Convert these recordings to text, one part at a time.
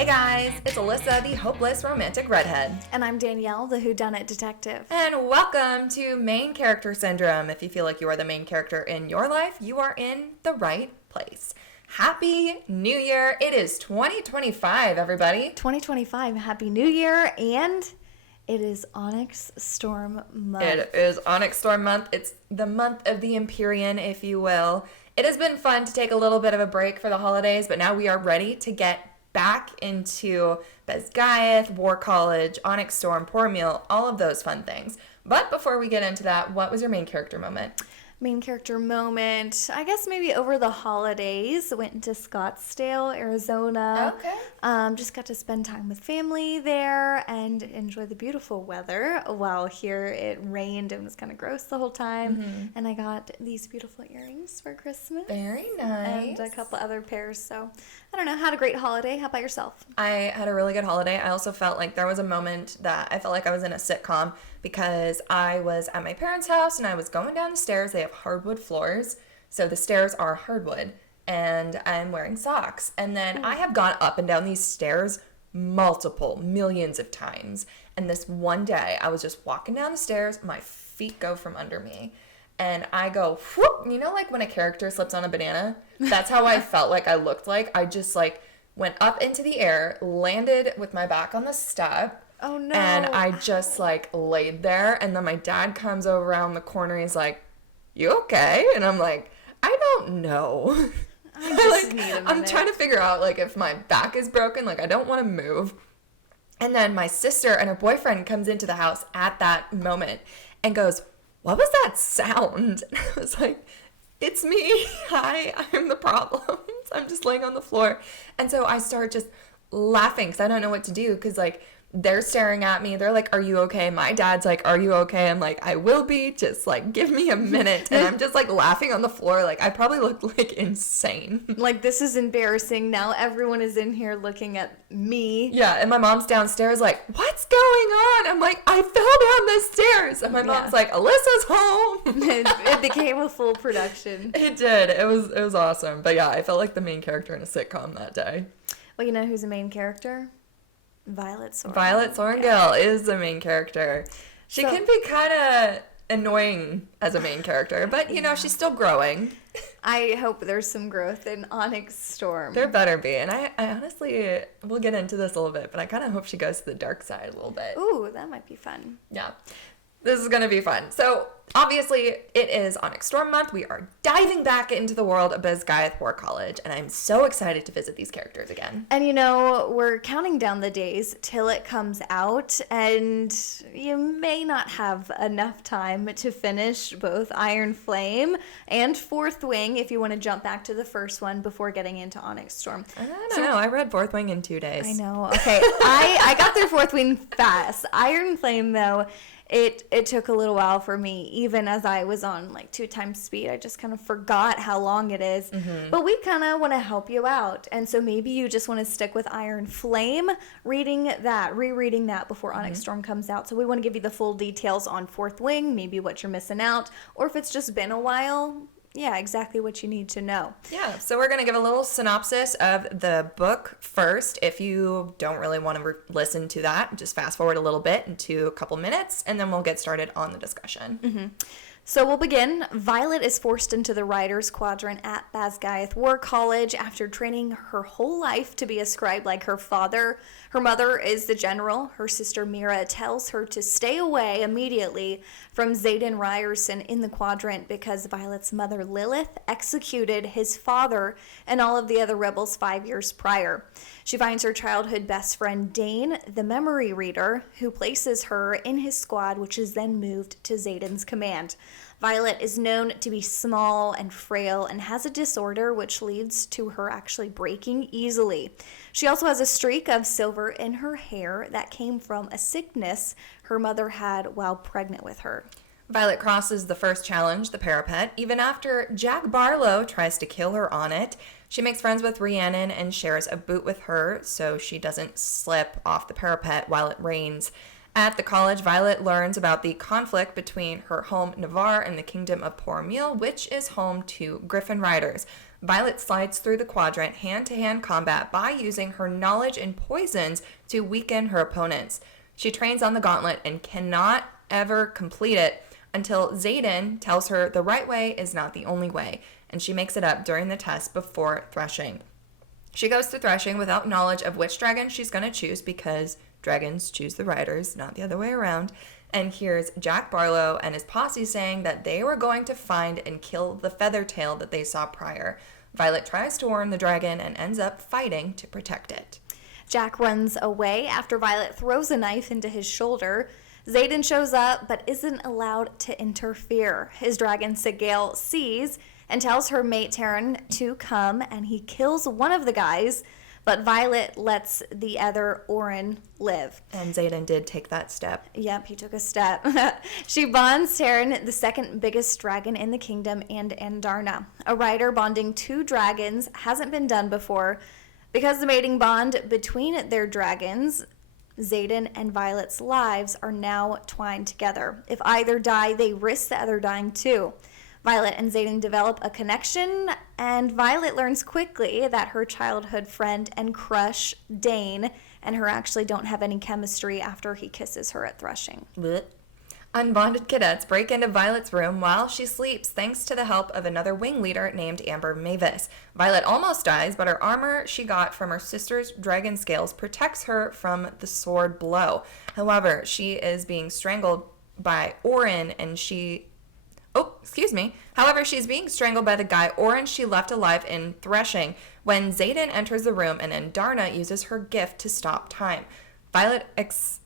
Hey guys, it's Alyssa, the hopeless romantic redhead. And I'm Danielle, the whodunit detective. And welcome to Main Character Syndrome. If you feel like you are the main character in your life, you are in the right place. Happy New Year. It is 2025, everybody. 2025, Happy New Year, and it is Onyx Storm month. It is Onyx Storm month. It's the month of the Empyrean, if you will. It has been fun to take a little bit of a break for the holidays, but now we are ready to get back into Basgiath, War College, Onyx Storm, Poor Meal, all of those fun things. But before we get into that, what was your main character moment? Main character moment, I guess maybe over the holidays, went into Scottsdale, Arizona. Okay. Just got to spend time with family there and enjoy the beautiful weather, while here it rained and was kind of gross the whole time. Mm-hmm. And I got these beautiful earrings for Christmas. Very nice. And a couple other pairs. So, I don't know, had a great holiday. How about yourself? I had a really good holiday. I also felt like there was a moment that I felt like I was in a sitcom because I was at my parents' house and I was going down the stairs. They have hardwood floors, so the stairs are hardwood, and I'm wearing socks. And then I have gone up and down these stairs millions of times. And this one day, I was just walking down the stairs, my feet go from under me, and I go, whoop, you know, like when a character slips on a banana? That's how I felt like I looked like. I just like went up into the air, landed with my back on the step. Oh no. And I just like laid there, and then my dad comes over around the corner. He's like, "You okay?" And I'm like, "I don't know." I just need a minute. I'm trying to figure out like if my back is broken, like I don't want to move. And then my sister and her boyfriend comes into the house at that moment and goes, "What was that sound?" And I was like, "It's me. Hi, I'm the problem." I'm just laying on the floor. And so I start just laughing because I don't know what to do, because like they're staring at me. They're like, "Are you okay?" My dad's like, "Are you okay?" I'm like, "I will be. Just like give me a minute." And I'm just like laughing on the floor. Like I probably look like insane. Like, this is embarrassing. Now everyone is in here looking at me. Yeah, and my mom's downstairs like, "What's going on?" I'm like, "I fell down the stairs." And my mom's like, "Alyssa's home." It became a full production. It did. It was awesome. But yeah, I felt like the main character in a sitcom that day. Well, you know who's the main character? Violet Sorrengill. Violet Sorrengill is the main character. She can be kind of annoying as a main character, but you know, she's still growing. I hope there's some growth in Onyx Storm. There better be. And I honestly, we'll get into this a little bit, but I kind of hope she goes to the dark side a little bit. Ooh, that might be fun. Yeah. This is going to be fun. So, obviously, it is Onyx Storm month. We are diving back into the world of Basgiath War College, and I'm so excited to visit these characters again. And you know, we're counting down the days till it comes out, and you may not have enough time to finish both Iron Flame and Fourth Wing if you want to jump back to the first one before getting into Onyx Storm. I don't know. I read Fourth Wing in 2 days. I know. Okay. I got through Fourth Wing fast. Iron Flame, though, It took a little while for me, even as I was on like 2 times speed. I just kind of forgot how long it is. Mm-hmm. But we kind of want to help you out. And so maybe you just want to stick with Iron Flame, rereading that before Onyx Storm comes out. So we want to give you the full details on Fourth Wing, maybe what you're missing out, or if it's just been a while, yeah, exactly what you need to know. Yeah, so we're going to give a little synopsis of the book first. If you don't really want to listen to that, just fast forward a little bit into a couple minutes, and then we'll get started on the discussion. Mm-hmm. So we'll begin. Violet is forced into the Riders Quadrant at Basgiath War College after training her whole life to be a scribe like her father. Her mother is the general. Her sister Mira tells her to stay away immediately from Xaden Ryerson in the Quadrant because Violet's mother Lilith executed his father and all of the other rebels 5 years prior. She finds her childhood best friend Dane, the memory reader, who places her in his squad, which is then moved to Xaden's command. Violet is known to be small and frail and has a disorder which leads to her actually breaking easily. She also has a streak of silver in her hair that came from a sickness her mother had while pregnant with her. Violet crosses the first challenge, the parapet, even after Jack Barlow tries to kill her on it. She makes friends with Rhiannon and shares a boot with her so she doesn't slip off the parapet while it rains. At the college, Violet learns about the conflict between her home Navarre and the kingdom of Poor Meal, which is home to Griffin Riders. Violet slides through the quadrant hand-to-hand combat by using her knowledge in poisons to weaken her opponents. She trains on the gauntlet and cannot ever complete it until Xaden tells her the right way is not the only way, and she makes it up during the test before threshing. She goes to threshing without knowledge of which dragon she's going to choose because dragons choose the riders, not the other way around, and hears Jack Barlow and his posse saying that they were going to find and kill the Feathertail that they saw prior. Violet tries to warn the dragon and ends up fighting to protect it. Jack runs away after Violet throws a knife into his shoulder. Xaden shows up but isn't allowed to interfere. His dragon Sigale sees and tells her mate Taryn to come, and he kills one of the guys, but Violet lets the other Orin live. And Xaden did take that step. Yep, he took a step. She bonds Taryn, the second biggest dragon in the kingdom, and Andarna. A rider bonding two dragons hasn't been done before. Because the mating bond between their dragons, Xaden and Violet's lives are now twined together. If either die, they risk the other dying too. Violet and Xaden develop a connection, and Violet learns quickly that her childhood friend and crush, Dane, and her actually don't have any chemistry after he kisses her at threshing. Blech. Unbonded cadets break into Violet's room while she sleeps thanks to the help of another wing leader named Amber Mavis. Violet almost dies, but her armor she got from her sister's dragon scales protects her from the sword blow. However, she is being strangled by Orin and However, she's being strangled by the guy Orin she left alive in threshing when Xaden enters the room and Andarna uses her gift to stop time. Violet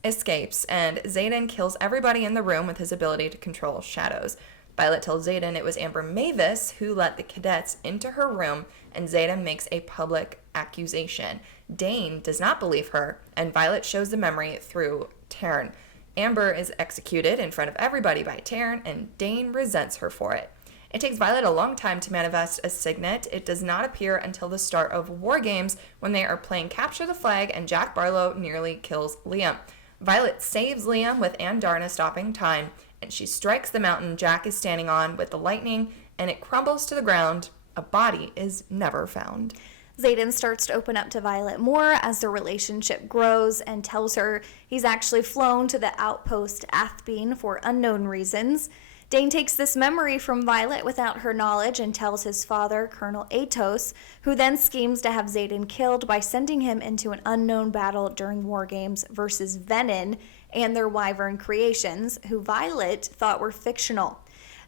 escapes, and Xaden kills everybody in the room with his ability to control shadows. Violet tells Xaden it was Amber Mavis who let the cadets into her room, and Xaden makes a public accusation. Dane does not believe her, and Violet shows the memory through Taryn. Amber is executed in front of everybody by Taryn, and Dane resents her for it. It takes Violet a long time to manifest a signet. It does not appear until the start of War Games when they are playing Capture the Flag and Jack Barlow nearly kills Liam. Violet saves Liam with Andarna stopping time, and she strikes the mountain Jack is standing on with the lightning, and it crumbles to the ground. A body is never found. Xaden starts to open up to Violet more as their relationship grows and tells her he's actually flown to the outpost Athbeen for unknown reasons. Dane takes this memory from Violet without her knowledge and tells his father, Colonel Atos, who then schemes to have Xaden killed by sending him into an unknown battle during War Games versus Venin and their wyvern creations, who Violet thought were fictional.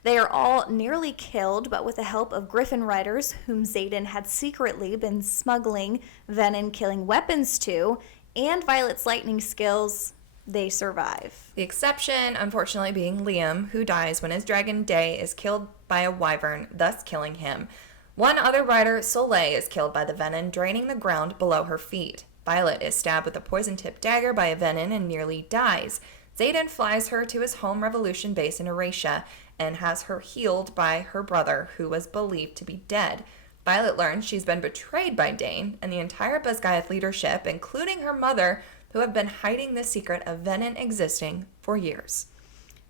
They are all nearly killed, but with the help of Griffin riders, whom Xaden had secretly been smuggling Venin-killing weapons to, and Violet's lightning skills, they survive. The exception, unfortunately, being Liam, who dies when his dragon Day is killed by a wyvern, thus killing him. One other rider, Soleil, is killed by the venin, draining the ground below her feet. Violet is stabbed with a poison-tipped dagger by a venin and nearly dies. Xaden flies her to his home Revolution base in Erasia and has her healed by her brother, who was believed to be dead. Violet learns she's been betrayed by Dane and the entire Basgiath leadership, including her mother, who have been hiding the secret of venin existing for years.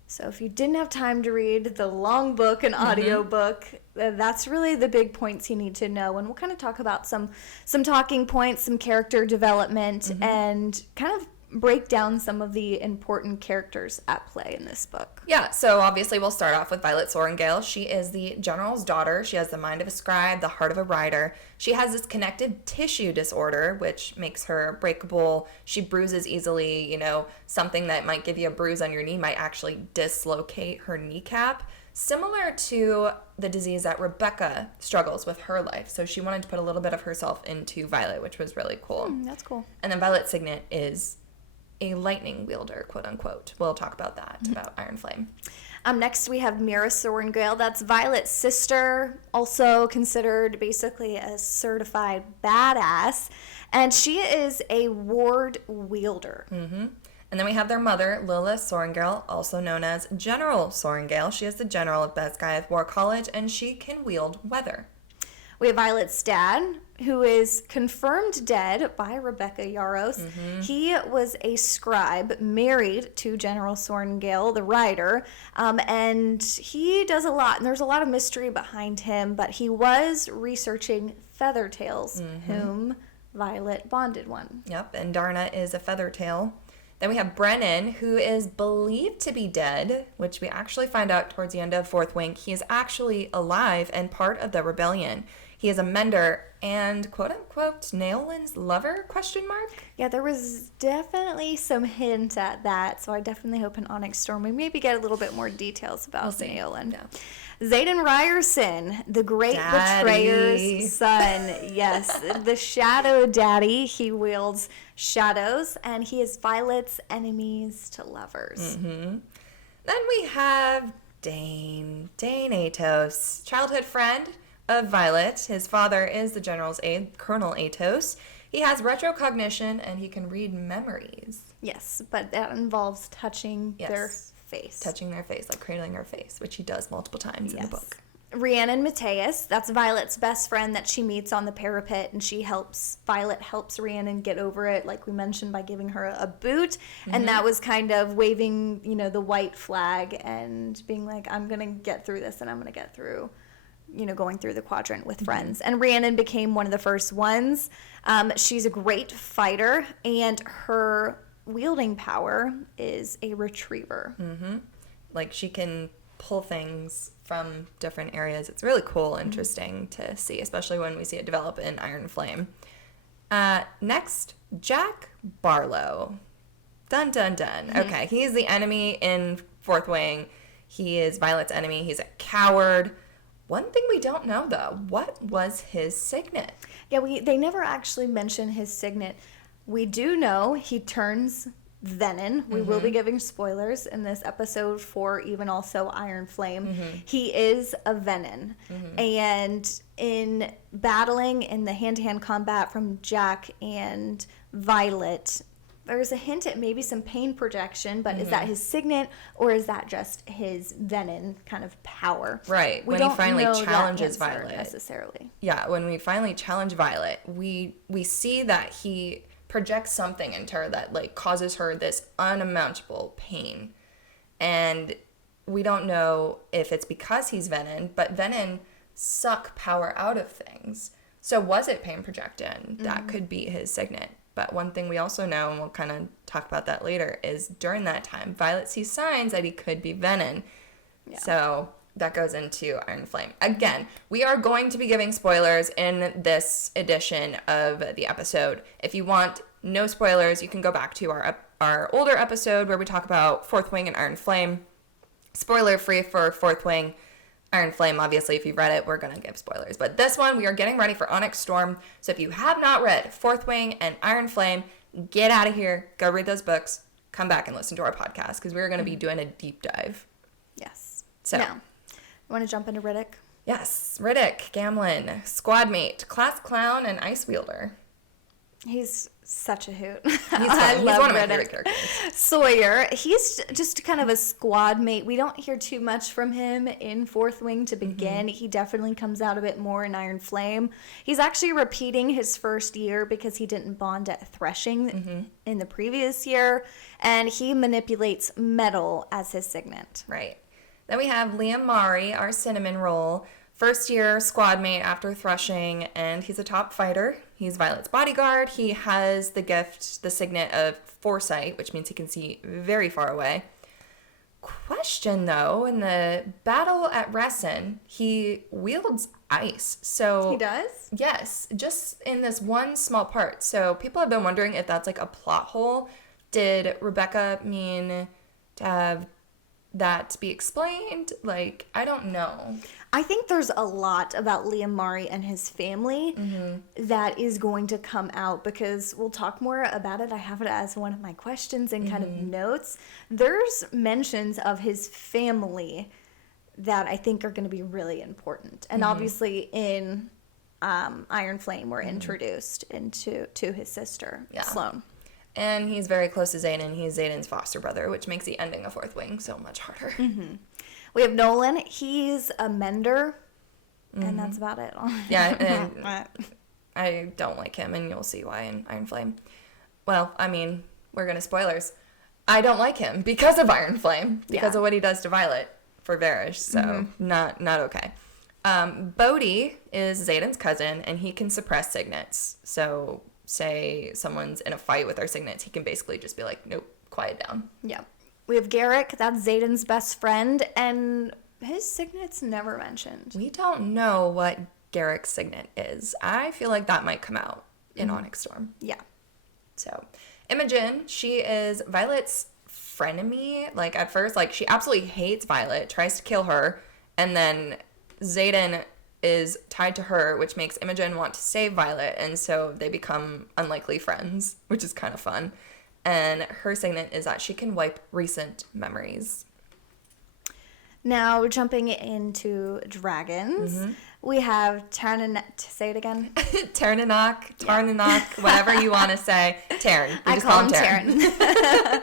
So if you didn't have time to read the long book and audio book, that's really the big points you need to know. And we'll kind of talk about some talking points, some character development, and kind of break down some of the important characters at play in this book. Yeah, so obviously we'll start off with Violet Sorrengail. She is the general's daughter. She has the mind of a scribe, the heart of a rider. She has this connective tissue disorder, which makes her breakable. She bruises easily. Something that might give you a bruise on your knee might actually dislocate her kneecap, similar to the disease that Rebecca struggles with her life. So she wanted to put a little bit of herself into Violet, which was really cool. That's cool. And then Violet's signet is a lightning wielder, quote unquote. We'll talk about that, about Iron Flame. Next we have Mira Sorrengail. That's Violet's sister, also considered basically a certified badass. And she is a ward wielder. And then we have their mother, Lila Sorrengail, also known as General Sorrengail. She is the general of Basgiath War College, and she can wield weather. We have Violet's dad, who is confirmed dead by Rebecca Yarros. He was a scribe married to General Sorengale, the rider, and he does a lot, and there's a lot of mystery behind him, but he was researching Feathertails, whom Violet bonded one. Yep, and Darna is a Feathertail. Then we have Brennan, who is believed to be dead, which we actually find out towards the end of Fourth Wing. He is actually alive and part of the rebellion. He is a mender and quote-unquote Naolin's lover, question mark? Yeah, there was definitely some hint at that, so I definitely hope in Onyx Storm we maybe get a little bit more details about Naolin. Yeah. Xaden Ryerson, the great betrayer's son. Yes, the Shadow Daddy. He wields shadows, and he is Violet's enemies to lovers. Then we have Dane Atos, childhood friend of Violet. His father is the general's aide, Colonel Atos. He has retrocognition, and he can read memories. Yes, but that involves touching their face. Touching their face, like cradling her face, which he does multiple times in the book. Rhiannon Mateus, that's Violet's best friend that she meets on the parapet, and Violet helps Rhiannon get over it, like we mentioned, by giving her a boot, and that was kind of waving, the white flag and being like, I'm going to get through this, and I'm going to get through, going through the quadrant with friends. And Rhiannon became one of the first ones. She's a great fighter, and her wielding power is a retriever. Like, she can pull things from different areas. It's really cool, interesting to see, especially when we see it develop in Iron Flame. Next, Jack Barlow. Dun, dun, dun. Okay, he's the enemy in Fourth Wing. He is Violet's enemy. He's a coward. One thing we don't know, though, what was his signet? Yeah, they never actually mention his signet. We do know he turns venom. We will be giving spoilers in this episode for even also Iron Flame. He is a venom. And in battling in the hand-to-hand combat from Jack and Violet, there's a hint at maybe some pain projection, but is that his signet, or is that just his venom kind of power? Right, when he finally challenges Violet. Necessarily. Yeah, when we finally challenge Violet, we see that he projects something into her that, like, causes her this unmountable pain. And we don't know if it's because he's venom, but venom suck power out of things. So was it pain projection? That could be his signet. But one thing we also know, and we'll kind of talk about that later, is during that time, Violet sees signs that he could be venom. Yeah. So that goes into Iron Flame. Again, we are going to be giving spoilers in this edition of the episode. If you want no spoilers, you can go back to our older episode where we talk about Fourth Wing and Iron Flame. Spoiler free for Fourth Wing. Iron Flame, obviously, if you've read it, we're going to give spoilers. But this one, we are getting ready for Onyx Storm. So if you have not read Fourth Wing and Iron Flame, get out of here, go read those books, come back and listen to our podcast, because we're going to be doing a deep dive. Yes. So, now, you want to jump into Riddick? Yes, Riddick, Gamlin, squad mate, class clown, and ice wielder. He's such a hoot. He's one of my favorite characters. Sawyer, he's just kind of a squad mate. We don't hear too much from him in Fourth Wing to begin. He definitely comes out a bit more in Iron Flame. He's actually repeating his first year because he didn't bond at Threshing in the previous year, and he manipulates metal as his signet. Right. Then we have Liam Mari, our cinnamon roll. First year squad mate after Threshing, and he's a top fighter. He's Violet's bodyguard. He has the gift, the signet of foresight, which means he can see very far away. Question, though, in the battle at Ressen, he wields ice. So he does? Yes, just in this one small part. So people have been wondering if that's like a plot hole. Did Rebecca mean to have that be explained? Like, I don't know. I think there's a lot about Liam Mari and his family that is going to come out, because we'll talk more about it. I have it as one of my questions and kind of notes. There's mentions of his family that I think are going to be really important. And obviously in Iron Flame, we're introduced to his sister, Sloane. And he's very close to Xaden. He's Xaden's foster brother, which makes the ending of Fourth Wing so much harder. We have Nolan. He's a mender. and that's about it. Yeah, and I don't like him, and you'll see why in Iron Flame. Well, I mean, we're going to spoilers. I don't like him because of Iron Flame, because of what he does to Violet for Varys, so not okay. Bodhi is Xaden's cousin, and he can suppress signets. So, say someone's in a fight with our signets, he can basically just be like, nope, quiet down. Yeah. We have Garrick, that's Xaden's best friend, and his signet's never mentioned. We don't know what Garrick's signet is. I feel like that might come out in Onyx Storm. Yeah. So, Imogen, she is Violet's frenemy. Like, at first, like, she absolutely hates Violet, tries to kill her, and then Xaden is tied to her, which makes Imogen want to save Violet, and so they become unlikely friends, which is kind of fun. And her signet is that she can wipe recent memories. Now, jumping into dragons, we have say it again. Tarnanok, whatever you want to say. Tarn. I call him Tarn.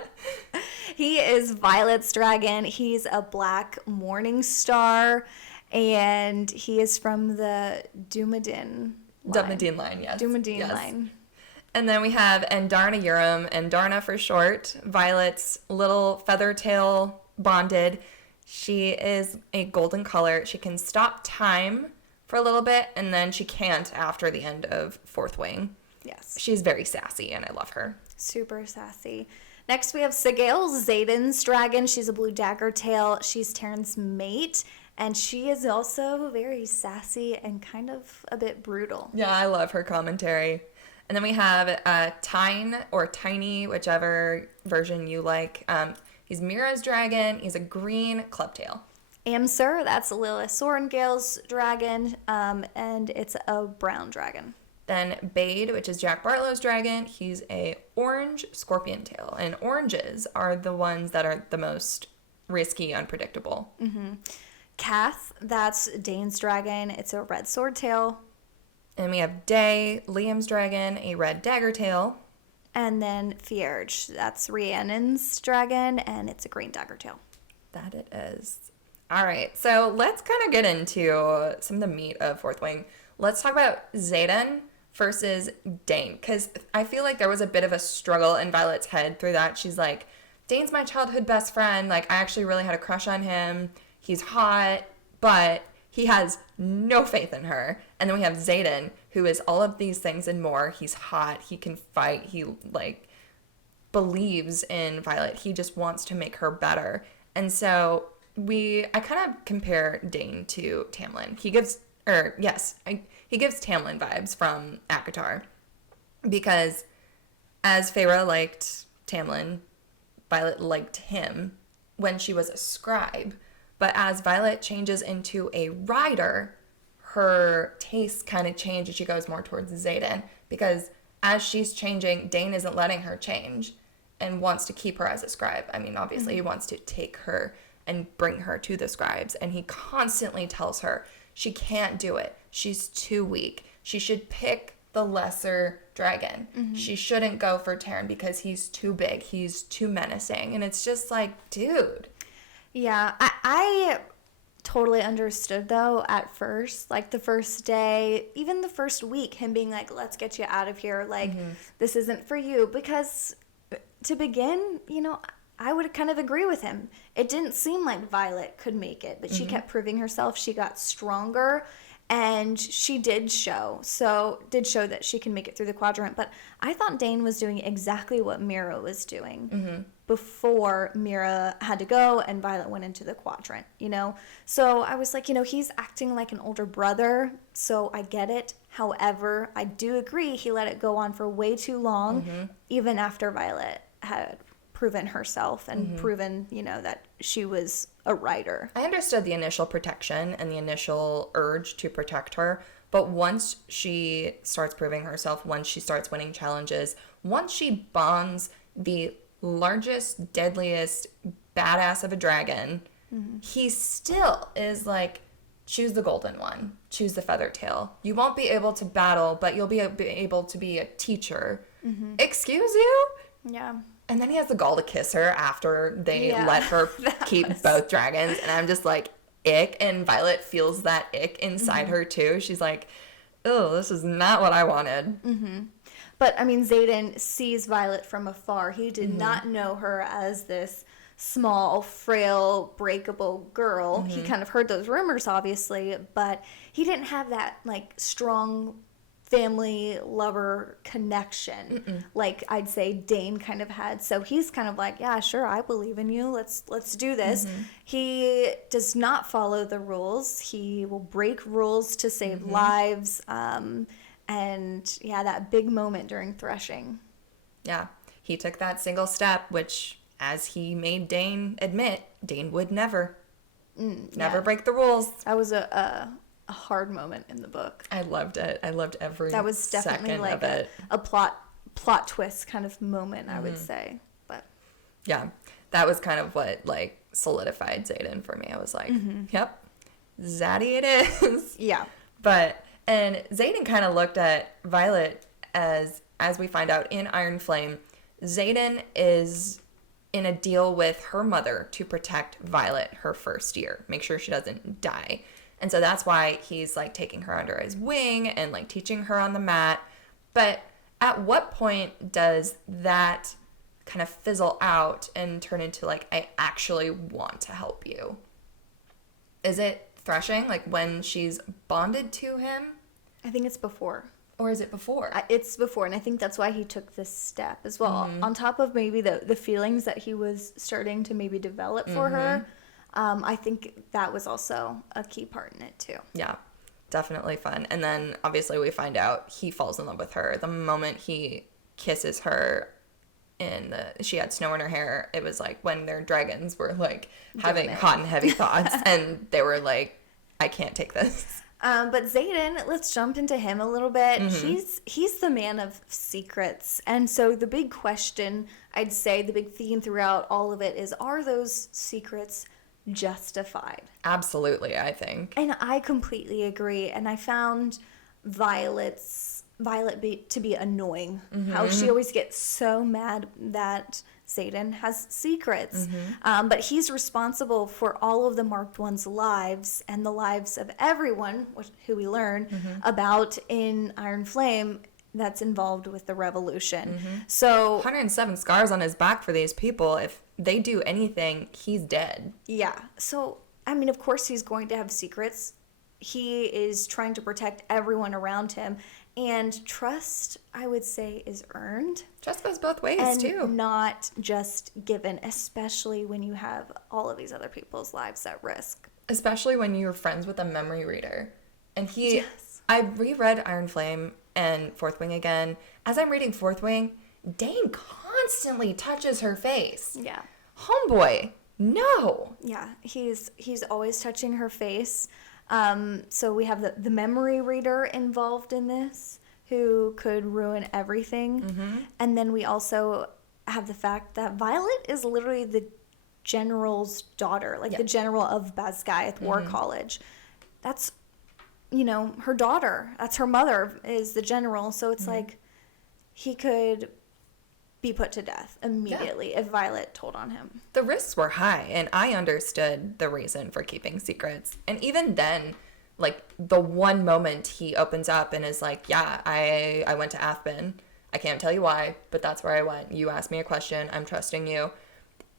He is Violet's dragon. He's a black morning star, and he is from the Dumadin line, yes. Dumadin line. And then we have Andarna Urim, Andarna for short, Violet's little feather tail bonded. She is a golden color. She can stop time for a little bit, and then she can't after the end of Fourth Wing. Yes. She's very sassy, and I love her. Super sassy. Next, we have Sigale, Xaden's dragon. She's a blue dagger tail. She's Taryn's mate, and she is also very sassy and kind of a bit brutal. Yeah, I love her commentary. And then we have Tyne, or Tiny, whichever version you like. He's Mira's dragon. He's a green clubtail. Amsur, that's Lilith Sorrengale's dragon, and it's a brown dragon. Then Bade, which is Jack Bartlow's dragon. He's a orange scorpion tail. And oranges are the ones that are the most risky, unpredictable. Kath, that's Dane's dragon. It's a red sword tail. And we have Day, Liam's dragon, a red dagger tail. And then Fierge, that's Rhiannon's dragon, and it's a green dagger tail. That it is. All right, so let's kind of get into some of the meat of Fourth Wing. Let's talk about Xaden versus Dane, because I feel like there was a bit of a struggle in Violet's head through that. She's like, Dane's my childhood best friend. Like, I actually really had a crush on him. He's hot, but he has no faith in her. And then we have Xaden, who is all of these things and more. He's hot. He can fight. He, like, believes in Violet. He just wants to make her better. And so I kind of compare Dane to Tamlin. He gives Tamlin vibes from ACOTAR. Because as Feyre liked Tamlin, Violet liked him when she was a scribe. But as Violet changes into a rider, her tastes kind of change and she goes more towards Xaden. Because as she's changing, Dane isn't letting her change and wants to keep her as a scribe. I mean, obviously, he wants to take her and bring her to the scribes. And he constantly tells her she can't do it. She's too weak. She should pick the lesser dragon. She shouldn't go for Taryn because he's too big. He's too menacing. And it's just like, dude. Yeah, I totally understood, though, at first. Like, the first day, even the first week, him being like, let's get you out of here. Like, this isn't for you. Because to begin, I would kind of agree with him. It didn't seem like Violet could make it, but she kept proving herself. She got stronger, and she did show that she can make it through the quadrant. But I thought Dane was doing exactly what Mira was doing before Mira had to go and Violet went into the quadrant, So I was like, he's acting like an older brother, so I get it. However, I do agree he let it go on for way too long, even after Violet had proven herself and proven, that she was a writer. I understood the initial protection and the initial urge to protect her, but once she starts proving herself, once she starts winning challenges, once she bonds the largest, deadliest badass of a dragon, he still is like, choose the golden one, choose the feather tail. You won't be able to battle, but you'll be able to be a teacher. Excuse you? Yeah. And then he has the gall to kiss her after they let her keep both dragons. And I'm just like, ick, and Violet feels that ick inside her too. She's like, oh, this is not what I wanted. But, I mean, Xaden sees Violet from afar. He did not know her as this small, frail, breakable girl. He kind of heard those rumors, obviously, but he didn't have that, like, strong family lover connection like I'd say Dane kind of had. So he's kind of like, yeah, sure, I believe in you. Let's do this. He does not follow the rules. He will break rules to save lives. And yeah, that big moment during threshing. Yeah, he took that single step, which, as he made Dane admit, Dane would never break the rules. That was a hard moment in the book. I loved it. I loved every that was definitely second like of it. a plot twist kind of moment, I would say. But yeah, that was kind of what like solidified Xaden for me. I was like, yep, Zaddy it is. Yeah. And Xaden kind of looked at Violet as we find out in Iron Flame, Xaden is in a deal with her mother to protect Violet her first year, make sure she doesn't die. And so that's why he's like taking her under his wing and like teaching her on the mat. But at what point does that kind of fizzle out and turn into like, I actually want to help you? Is it threshing, like when she's bonded to him? I think it's before. Or is it before? It's before, and I think that's why he took this step as well. On top of maybe the feelings that he was starting to maybe develop for her, I think that was also a key part in it too. Yeah, definitely fun. And then obviously we find out he falls in love with her. The moment he kisses her she had snow in her hair, it was like when their dragons were like having hot and heavy thoughts and they were like, I can't take this. But Xaden, let's jump into him a little bit. He's the man of secrets. And so the big question, I'd say, the big theme throughout all of it is, are those secrets justified? Absolutely, I think. And I completely agree. And I found Violet to be annoying. How she always gets so mad that Xaden has secrets. But he's responsible for all of the Marked One's lives and the lives of everyone, who we learn about in Iron Flame, that's involved with the revolution. So 107 scars on his back for these people. If they do anything, he's dead. Yeah. So, I mean, of course he's going to have secrets. He is trying to protect everyone around him. And trust, I would say, is earned. Trust goes both ways, and too. Not just given, especially when you have all of these other people's lives at risk. Especially when you're friends with a memory reader. And Yes. I reread Iron Flame and Fourth Wing again. As I'm reading Fourth Wing, Dane constantly touches her face. Yeah. Homeboy, no. Yeah, he's always touching her face. So we have the memory reader involved in this, who could ruin everything. And then we also have the fact that Violet is literally the general's daughter, like the general of Basgiath War College. That's, her daughter. That's her mother is the general. So it's like he could be put to death immediately if Violet told on him. The risks were high, and I understood the reason for keeping secrets. And even then, like, the one moment he opens up and is like, yeah, I went to Athben. I can't tell you why, but that's where I went. You asked me a question. I'm trusting you.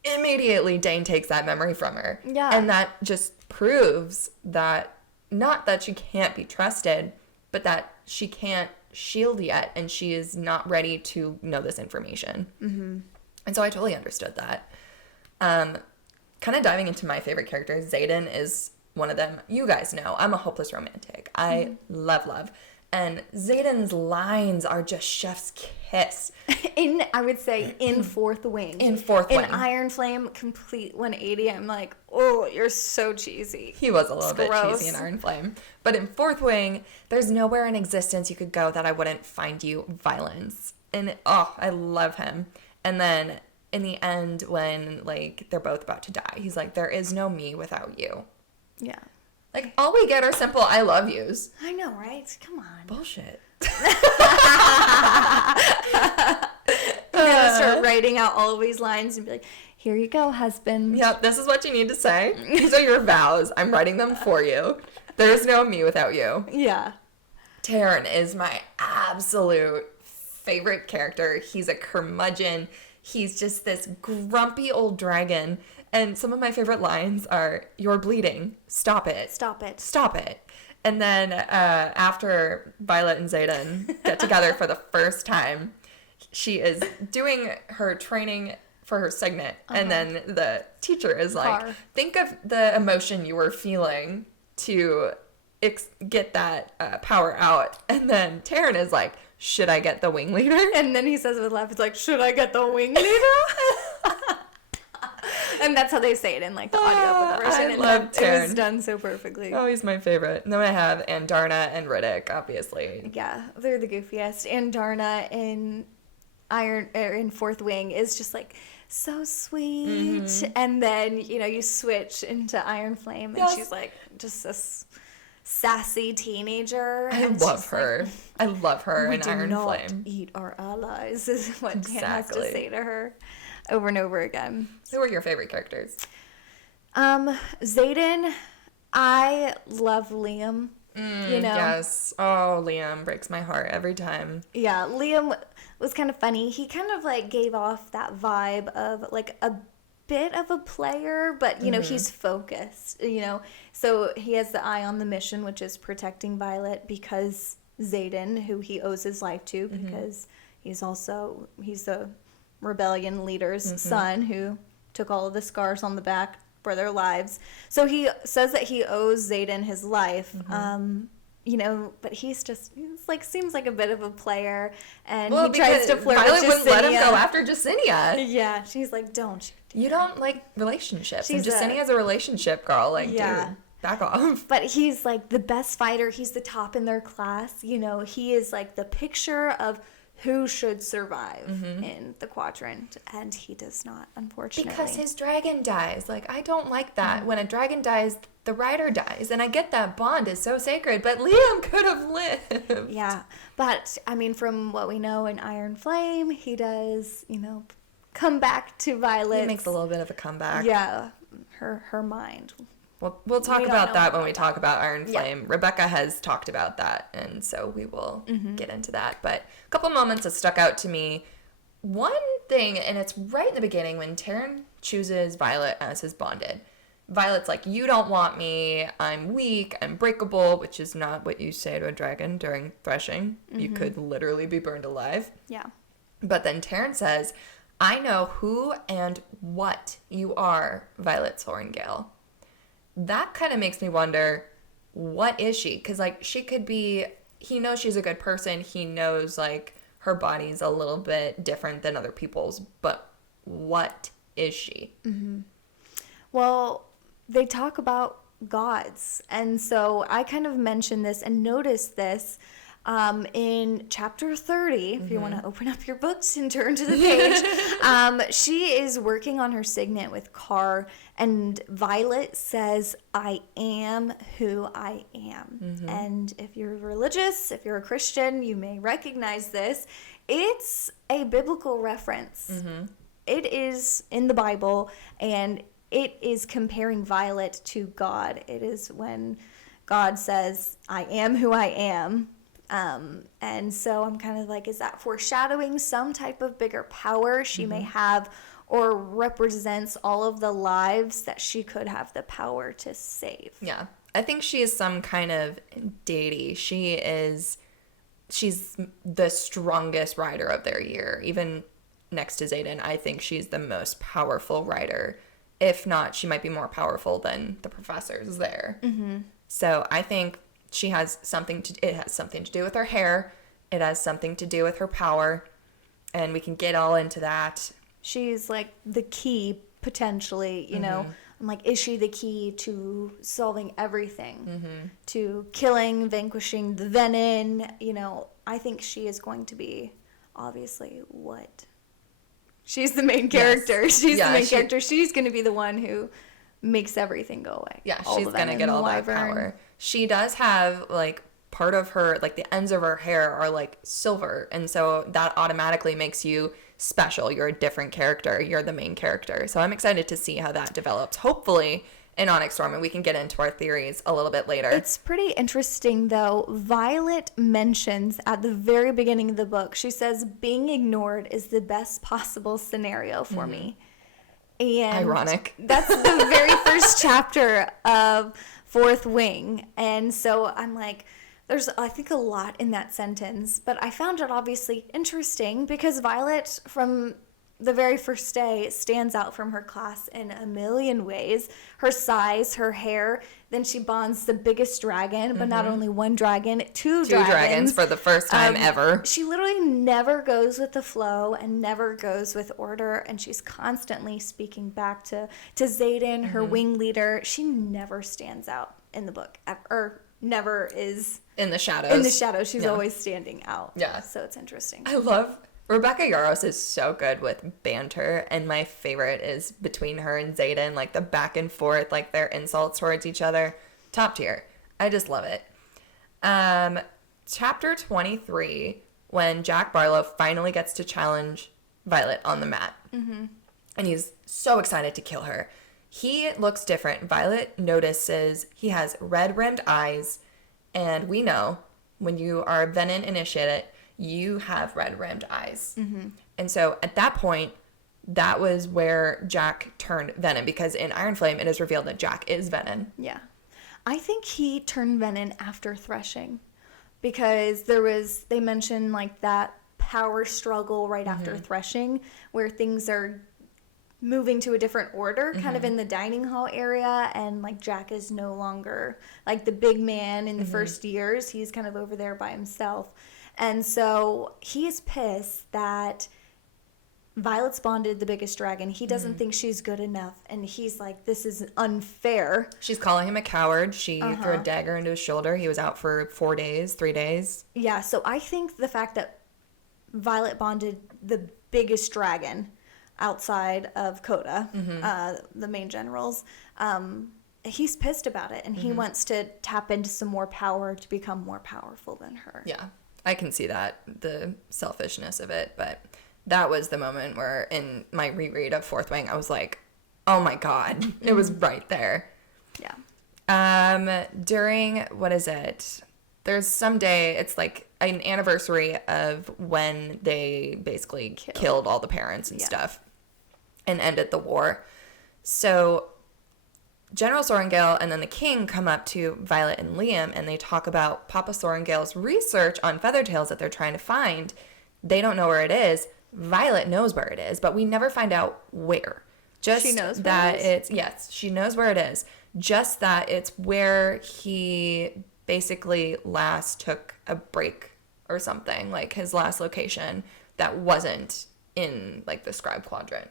Immediately, Dane takes that memory from her. Yeah. And that just proves that, not that she can't be trusted, but that she can't shield yet, and she is not ready to know this information. And so I totally understood that. Kind of diving into my favorite characters, Xaden is one of them. You guys know I'm a hopeless romantic. I love. And Xaden's lines are just chef's kiss. I would say in Fourth Wing. In Fourth Wing. In Iron Flame, complete 180. I'm like, oh, you're so cheesy. He was a little bit gross. cheesy in Iron Flame. But in Fourth Wing, there's nowhere in existence you could go that I wouldn't find you violence. And, I love him. And then in the end, when, like, they're both about to die, he's like, there is no me without you. Yeah. Like, all we get are simple I love yous. I know, right? Come on. Bullshit. I'm gonna start writing out all of these lines and be like, Here you go, husband. Yep, this is what you need to say. These are your vows. I'm writing them for you. There's no me without you. Yeah. Taryn is my absolute favorite character. He's a curmudgeon. He's just this grumpy old dragon. And some of my favorite lines are, "You're bleeding. Stop it. Stop it. Stop it." And then after Violet and Xaden get together for the first time, she is doing her training for her signet. And then the teacher is like, think of the emotion you were feeling to get that power out. And then Taryn is like, should I get the wing leader? And then he says with a laugh, it's like, should I get the wing leader? And that's how they say it in like the audio version. I love Taryn. It was done so perfectly. Oh, he's my favorite. And then I have Andarna and Riddick, obviously. Yeah, they're the goofiest. Andarna in Fourth Wing is just like so sweet. And then, you switch into Iron Flame and she's like just this sassy teenager. I love her. Like, I love her in Iron Flame. We do not eat our allies is what Dan has to say to her over and over again. Who are your favorite characters? Xaden, I love Liam. Yes. Oh, Liam breaks my heart every time. Yeah, Liam was kind of funny. He kind of like gave off that vibe of like a bit of a player, but he's focused, so he has the eye on the mission, which is protecting Violet because Xaden, who he owes his life to, because he's the rebellion leader's son who took all of the scars on the back for their lives. So he says that he owes Xaden his life. But he's like seems like a bit of a player, and he tries to flirt with Justinia. Violet wouldn't let him go after Justinia. Yeah, she's like, don't. You don't like relationships. And Justinia's a relationship girl. Like, dude, back off. But he's like the best fighter. He's the top in their class. He is like the picture of who should survive in the quadrant, and he does not, unfortunately. Because his dragon dies. Like, I don't like that. When a dragon dies, the rider dies. And I get that bond is so sacred, but Liam could have lived. Yeah. But, I mean, from what we know in Iron Flame, he does, come back to Violet. He makes a little bit of a comeback. Yeah. Her mind. We'll talk about that when we talk about Iron Flame. Yeah. Rebecca has talked about that, and so we will get into that. But a couple moments that stuck out to me. One thing, and it's right in the beginning when Taryn chooses Violet as his bonded. Violet's like, you don't want me, I'm weak, I'm breakable, which is not what you say to a dragon during threshing. You could literally be burned alive. Yeah. But then Taryn says, I know who and what you are, Violet Sorrengail. That kind of makes me wonder, what is she? Because, like, she could be, he knows she's a good person. He knows, like, her body's a little bit different than other people's. But what is she? Well, they talk about gods. And so I kind of mentioned this and noticed this in chapter 30, if you want to open up your books and turn to the page. She is working on her signet with Carr, and Violet says, I am who I am. And if you're religious, if you're a Christian, you may recognize this. It's a biblical reference. It is in the Bible, and it is comparing Violet to God. It is when God says, I am who I am. And so I'm kind of like, is that foreshadowing some type of bigger power she may have, or represents all of the lives that she could have the power to save? Yeah. I think she is some kind of deity. She's the strongest rider of their year. Even next to Xaden, I think she's the most powerful rider. If not, she might be more powerful than the professors there. So I think it has something to do with her hair. It has something to do with her power. And we can get all into that. She's like the key, potentially, you know. I'm like, is she the key to solving everything? To killing, vanquishing the venom? You know, I think she is going to be, obviously, what? She's the main character. Yes. She's the main character. She's going to be the one who makes everything go away. Yeah, she's going to get all that power. She does have, like, part of her, like, the ends of her hair are, like, silver. And so that automatically makes you special. You're a different character. You're the main character. So I'm excited to see how that develops. Hopefully in Onyx Storm, and we can get into our theories a little bit later. It's pretty interesting, though. Violet mentions at the very beginning of the book, she says, being ignored is the best possible scenario for me. And ironic. That's the very first chapter of Fourth Wing. And so I'm like, there's, I think, a lot in that sentence. But I found it obviously interesting because Violet, from the very first day, stands out from her class in a million ways. Her size, her hair. Then she bonds the biggest dragon, but not only one dragon, two dragons for the first time ever. She literally never goes with the flow and never goes with order, and she's constantly speaking back to Xaden, her wing leader. She never stands out in the book, or never is in the shadows. In the shadows, she's always standing out. Yeah. So it's interesting. I love Rebecca Yarros is so good with banter, and my favorite is between her and Xaden, like the back and forth, like their insults towards each other. Top tier. I just love it. Chapter 23, when Jack Barlow finally gets to challenge Violet on the mat. And he's so excited to kill her. He looks different. Violet notices he has red-rimmed eyes, and we know when you are a Venin initiate, you have red-rimmed eyes. And so at that point, that was where Jack turned Venin, because in Iron Flame, it is revealed that Jack is Venin. Yeah. I think he turned Venin after Threshing, because they mentioned like that power struggle right after Threshing, where things are moving to a different order, kind of in the dining hall area, and like Jack is no longer like the big man in the first years. He's kind of over there by himself. And so he's pissed that Violet's bonded the biggest dragon. He doesn't think she's good enough. And he's like, this is unfair. She's calling him a coward. She threw a dagger into his shoulder. He was out for 3 days. Yeah, so I think the fact that Violet bonded the biggest dragon outside of Coda, the main generals, he's pissed about it. And he wants to tap into some more power to become more powerful than her. Yeah. I can see that, the selfishness of it, but that was the moment where in my reread of Fourth Wing, I was like, oh my God, it was right there. Yeah. During, what is it? There's some day, it's like an anniversary of when they basically killed all the parents and stuff and ended the war. So General Sorengale and then the king come up to Violet and Liam, and they talk about Papa Sorengale's research on Feathertails that they're trying to find. They don't know where it is. Violet knows where it is, but we never find out where. Just she knows that where it is? yes, she knows where it is. Just that it's where he basically last took a break or something, like his last location that wasn't in like the scribe quadrant.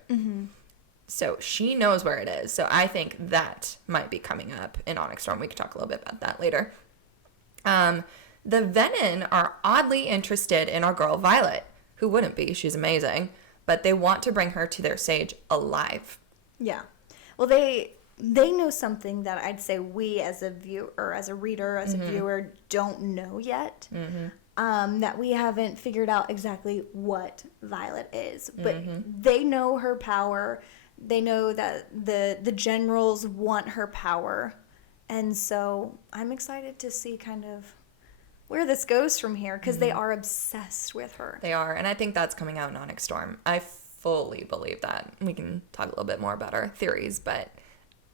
So she knows where it is. So I think that might be coming up in Onyx Storm. We can talk a little bit about that later. The Venin are oddly interested in our girl Violet. Who wouldn't be? She's amazing. But they want to bring her to their sage alive. Yeah. Well, they know something that I'd say we as a viewer, or as a reader, as a viewer, don't know yet. That we haven't figured out exactly what Violet is. But they know her power. They know that the generals want her power. And so I'm excited to see kind of where this goes from here, because they are obsessed with her. They are, and I think that's coming out in Onyx Storm. I fully believe that. We can talk a little bit more about our theories, but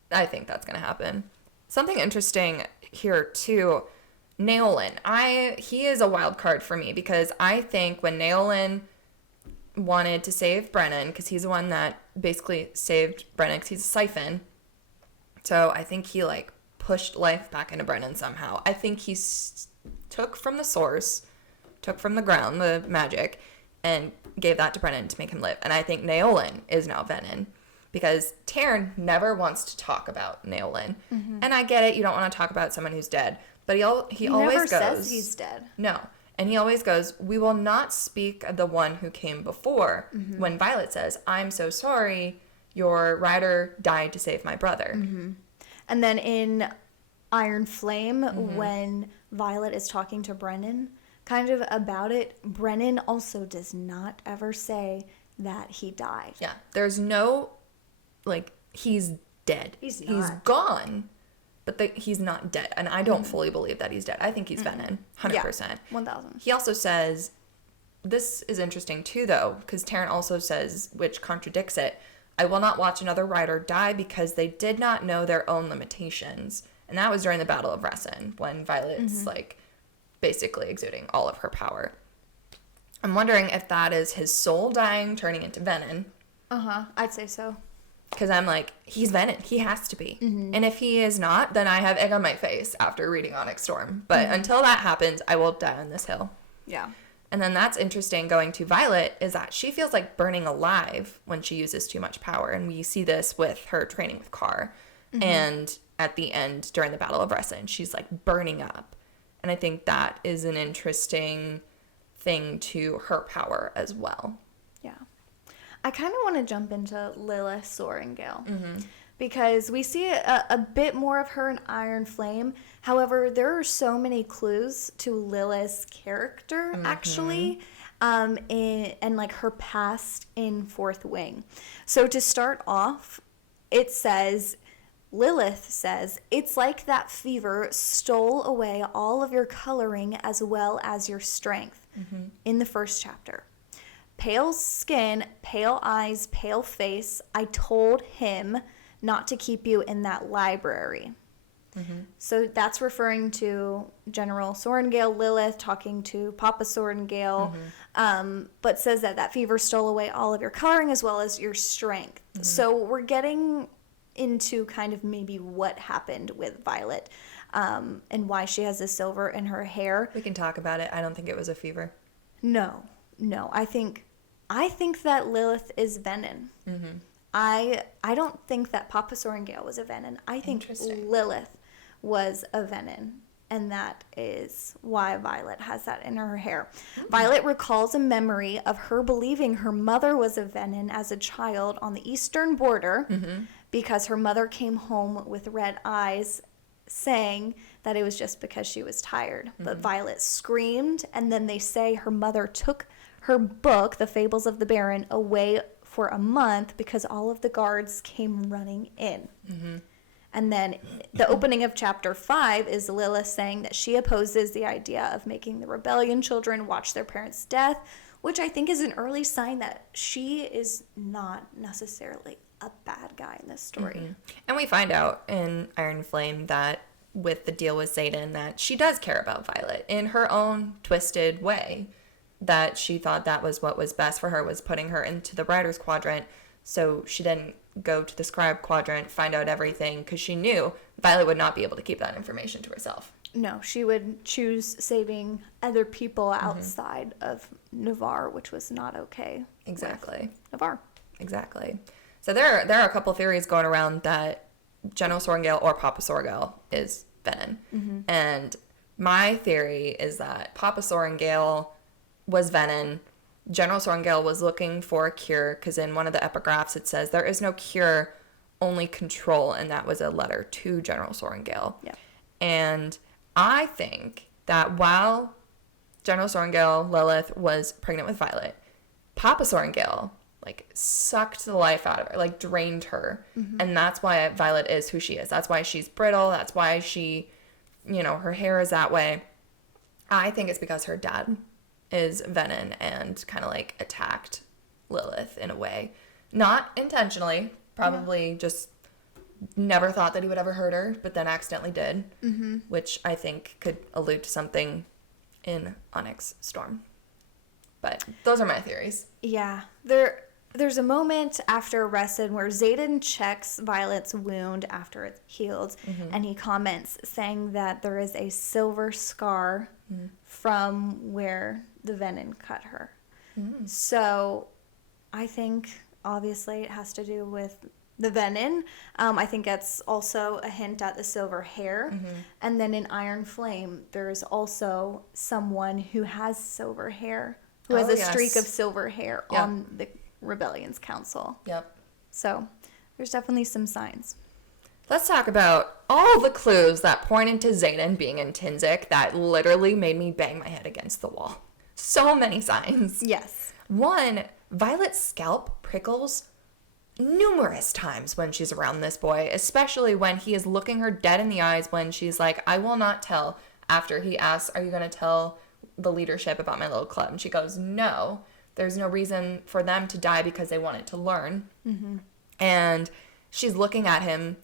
I think that's going to happen. Something interesting here, too, Naolin. He is a wild card for me, because I think when Naolin wanted to save Brennan, because he's the one that basically saved Brennan, because he's a siphon. So I think he, like, pushed life back into Brennan somehow. I think he took from the source, took from the ground, the magic, and gave that to Brennan to make him live. And I think Naolin is now Venin, because Taryn never wants to talk about Naolin. And I get it, you don't want to talk about someone who's dead, but he always never goes, says he's dead. No. And he always goes, we will not speak of the one who came before. When Violet says, I'm so sorry, your rider died to save my brother. And then in Iron Flame, when Violet is talking to Brennan kind of about it, Brennan also does not ever say that he died. Yeah. There's no, like, he's dead. He's not. He's gone, but he's not dead. And I don't fully believe that he's dead. I think he's Venom, 100%. Yeah, 1,000. He also says, this is interesting too, though, because Taryn also says, which contradicts it, I will not watch another rider die because they did not know their own limitations. And that was during the Battle of Resen, when Violet's, like, basically exuding all of her power. I'm wondering if that is his soul dying, turning into Venom. I'd say so. Because I'm like, he's Venom. He has to be. And if he is not, then I have egg on my face after reading Onyx Storm. But until that happens, I will die on this hill. Yeah. And then that's interesting going to Violet is that she feels like burning alive when she uses too much power. And we see this with her training with Carr. And at the end, during the Battle of Resen, she's like burning up. And I think that is an interesting thing to her power as well. Yeah. I kind of want to jump into Lilith Sorrengail because we see a bit more of her in Iron Flame. However, there are so many clues to Lilith's character, actually, and like her past in Fourth Wing. So to start off, Lilith says, it's like that fever stole away all of your coloring as well as your strength in the first chapter. Pale skin, pale eyes, pale face. I told him not to keep you in that library. So that's referring to General Sorrengail, Lilith talking to Papa Sorrengail, but says that fever stole away all of your coloring as well as your strength. So we're getting into kind of maybe what happened with Violet and why she has the silver in her hair. We can talk about it. I don't think it was a fever. No. I think that Lilith is Venom. I don't think that Papa Sorrengail was a Venom. I think Lilith was a Venom, and that is why Violet has that in her hair. Violet recalls a memory of her believing her mother was a Venom as a child on the eastern border because her mother came home with red eyes, saying that it was just because she was tired. But Violet screamed, and then they say her mother took her book, The Fables of the Baron, away for a month because all of the guards came running in. And then the opening of chapter 5 is Lilith saying that she opposes the idea of making the rebellion children watch their parents' death, which I think is an early sign that she is not necessarily a bad guy in this story. And we find out in Iron Flame that with the deal with Xaden that she does care about Violet in her own twisted way, that she thought that was what was best for her, was putting her into the Writer's Quadrant, so she didn't go to the Scribe Quadrant, find out everything, because she knew Violet would not be able to keep that information to herself. No, she would choose saving other people outside of Navarre, which was not okay. Exactly. Navarre. Exactly. So there are a couple theories going around that General Sorrengail or Papa Sorrengail is Venom. And my theory is that Papa Sorrengail was Venom. General Sorrengail was looking for a cure because in one of the epigraphs it says there is no cure, only control, and that was a letter to General Sorrengail. Yeah. And I think that while General Sorrengail, Lilith, was pregnant with Violet, Papa Sorrengail like sucked the life out of her, like drained her. And that's why Violet is who she is. That's why she's brittle. That's why she, her hair is that way. I think it's because her dad is Venom and kind of like attacked Lilith in a way. Not intentionally, probably just never thought that he would ever hurt her, but then accidentally did, which I think could allude to something in Onyx Storm. But those are my theories. Yeah. There's a moment after Resen where Xaden checks Violet's wound after it's healed, and he comments saying that there is a silver scar from where the venom cut her. So I think obviously it has to do with the venom. I think that's also a hint at the silver hair. And then in Iron Flame, there's also someone who has silver hair, who has a streak of silver hair on the Rebellion's council. Yep. So there's definitely some signs. Let's talk about all the clues that pointed to Xaden being in Tinzik that literally made me bang my head against the wall. So many signs. Yes. One, Violet's scalp prickles numerous times when she's around this boy, especially when he is looking her dead in the eyes when she's like, I will not tell, after he asks, are you going to tell the leadership about my little club? And she goes, no, there's no reason for them to die because they wanted to learn. Mm-hmm. And she's looking at him,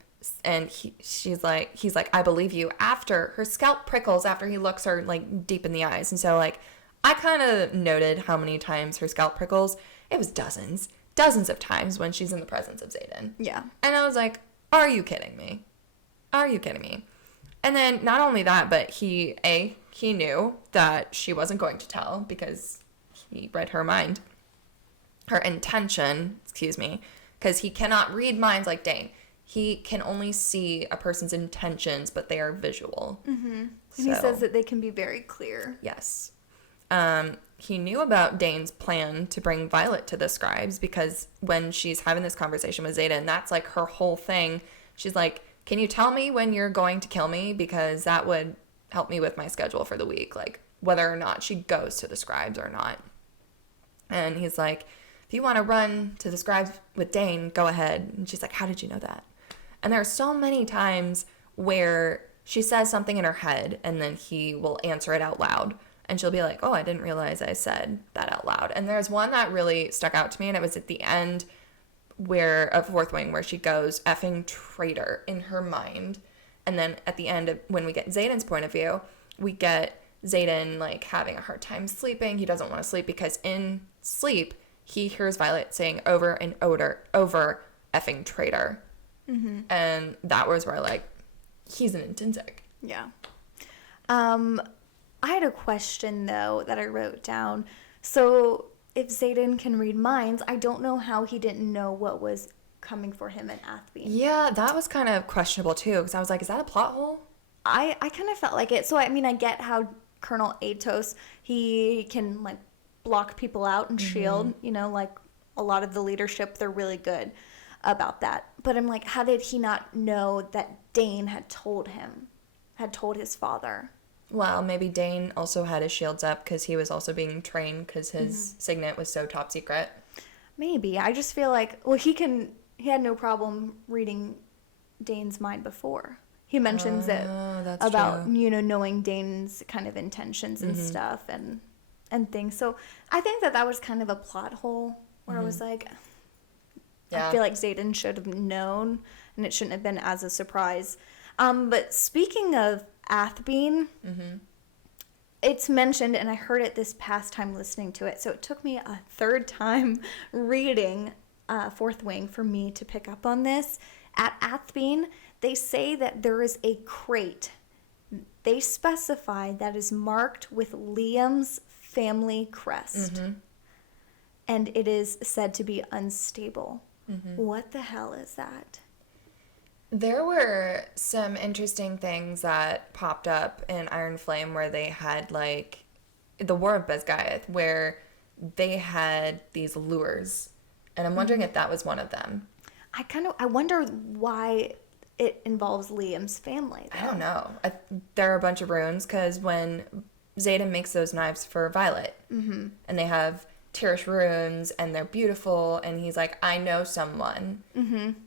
and he's like, I believe you, after her scalp prickles after he looks her like deep in the eyes. And so like, I kind of noted how many times her scalp prickles. It was dozens of times when she's in the presence of Xaden. Yeah. And I was like, are you kidding me? Are you kidding me? And then not only that, but he knew that she wasn't going to tell because he read her mind. Her intention, because he cannot read minds like Dane. He can only see a person's intentions, but they are visual. Mm-hmm. And he says that they can be very clear. Yes. He knew about Dane's plan to bring Violet to the scribes because when she's having this conversation with Xaden, that's like her whole thing. She's like, can you tell me when you're going to kill me? Because that would help me with my schedule for the week, like whether or not she goes to the scribes or not. And he's like, if you want to run to the scribes with Dane, go ahead. And she's like, how did you know that? And there are so many times where she says something in her head and then he will answer it out loud. And she'll be like, oh, I didn't realize I said that out loud. And there's one that really stuck out to me, and it was at the end of Fourth Wing where she goes, effing traitor, in her mind. And then at the end, when we get Xaden's point of view, we get Xaden like having a hard time sleeping. He doesn't want to sleep because in sleep, he hears Violet saying over and over effing traitor. Mm-hmm. And that was where like, he's an intrinsic. Yeah. I had a question, though, that I wrote down. So, if Xaden can read minds, I don't know how he didn't know what was coming for him in Athbean. Yeah, that was kind of questionable, too, because I was like, is that a plot hole? I kind of felt like it. So, I mean, I get how Colonel Atos, he can, like, block people out and shield. You know, like, a lot of the leadership, they're really good about that. But I'm like, how did he not know that Dane had told his father? Well, maybe Dane also had his shields up because he was also being trained because his signet was so top secret. Maybe. I just feel like, well, he had no problem reading Dane's mind before. He mentions it about, true. You know, knowing Dane's kind of intentions and stuff and things. So I think that was kind of a plot hole where I was like, I feel like Xaden should have known and it shouldn't have been as a surprise. But speaking of Athbean, it's mentioned, and I heard it this past time listening to it, so it took me a third time reading Fourth Wing for me to pick up on this. At Athbean, they say that there is a crate. They specify that is marked with Liam's family crest, and it is said to be unstable. What the hell is that? There were some interesting things that popped up in Iron Flame where they had, like, the War of Basgiath, where they had these lures. And I'm wondering if that was one of them. I wonder why it involves Liam's family, though. I don't know. There are a bunch of runes, because when Xaden makes those knives for Violet, and they have Tirish runes, and they're beautiful, and he's like, I know someone.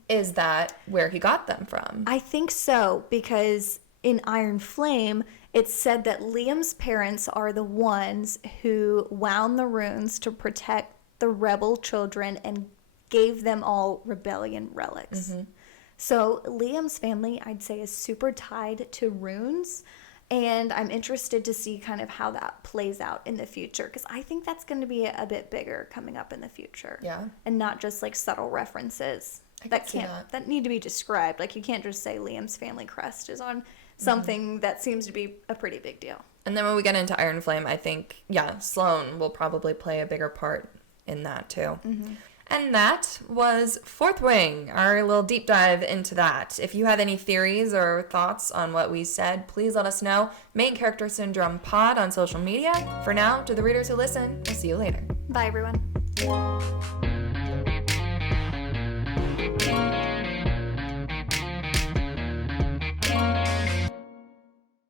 Is that where he got them from? I think so, because in Iron Flame, it's said that Liam's parents are the ones who wound the runes to protect the rebel children and gave them all rebellion relics. So Liam's family, I'd say, is super tied to runes. And I'm interested to see kind of how that plays out in the future, because I think that's going to be a bit bigger coming up in the future. Yeah. And not just like subtle references that need to be described. Like, you can't just say Liam's family crest is on something that seems to be a pretty big deal. And then when we get into Iron Flame, I think, Sloane will probably play a bigger part in that too. And that was Fourth Wing, our little deep dive into that. If you have any theories or thoughts on what we said, please let us know. Main Character Syndrome Pod on social media. For now, to the readers who listen, we'll see you later. Bye, everyone.